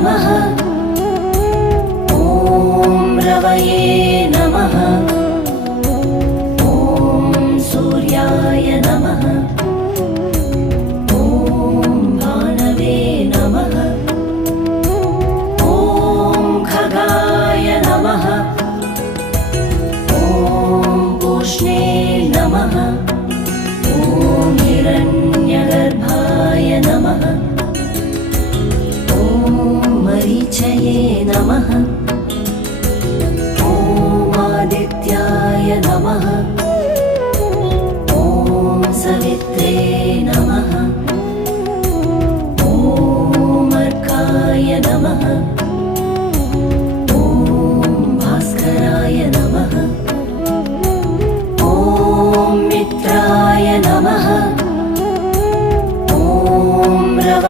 नमः। ॐ रवये नमः। ॐ सूर्याय नमः। ॐ भानवे नमः। ॐ खगाय नमः। ॐ पूष्णे नमः। ॐ हिरण्यगर्भाय नमः। ॐ मरीचये नमः। ॐ आदित्याय नमः। ॐ सवित्रे नमः।